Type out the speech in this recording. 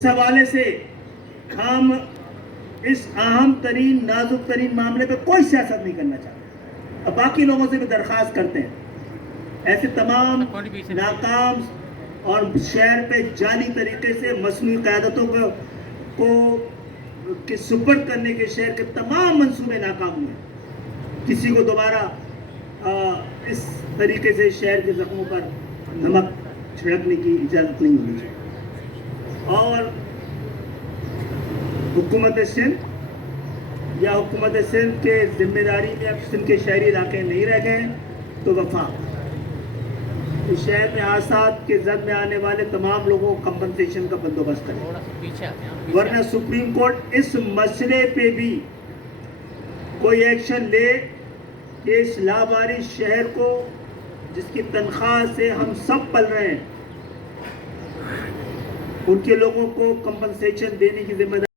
اس حوالے سے ہم اس اہم ترین نازک ترین معاملے پہ کوئی سیاست نہیں کرنا چاہتے اور باقی لوگوں سے بھی درخواست کرتے ہیں ایسے تمام ناکام اور شہر پہ جعلی طریقے سے مصنوعی قیادتوں کو سپرد کرنے کے شہر کے تمام منصوبے ناکام ہوئے. کسی کو دوبارہ اس طریقے سے شہر کے زخموں پر نمک چھڑکنے کی اجازت نہیں ہونی چاہیے. اور حکومت سندھ یا حکومت سندھ کے ذمہ داری میں اب سندھ کے شہری علاقے نہیں رہ گئے ہیں تو وفاق اس شہر میں حادثات کے زد میں آنے والے تمام لوگوں کو کمپنسیشن کا بندوبست کرے, ورنہ سپریم کورٹ اس مسئلے پہ بھی کوئی ایکشن لے کہ اس لابارش شہر کو جس کی تنخواہ سے ہم سب پل رہے ہیں ان کے لوگوں کو کمپنسیشن دینے کی ذمہ داری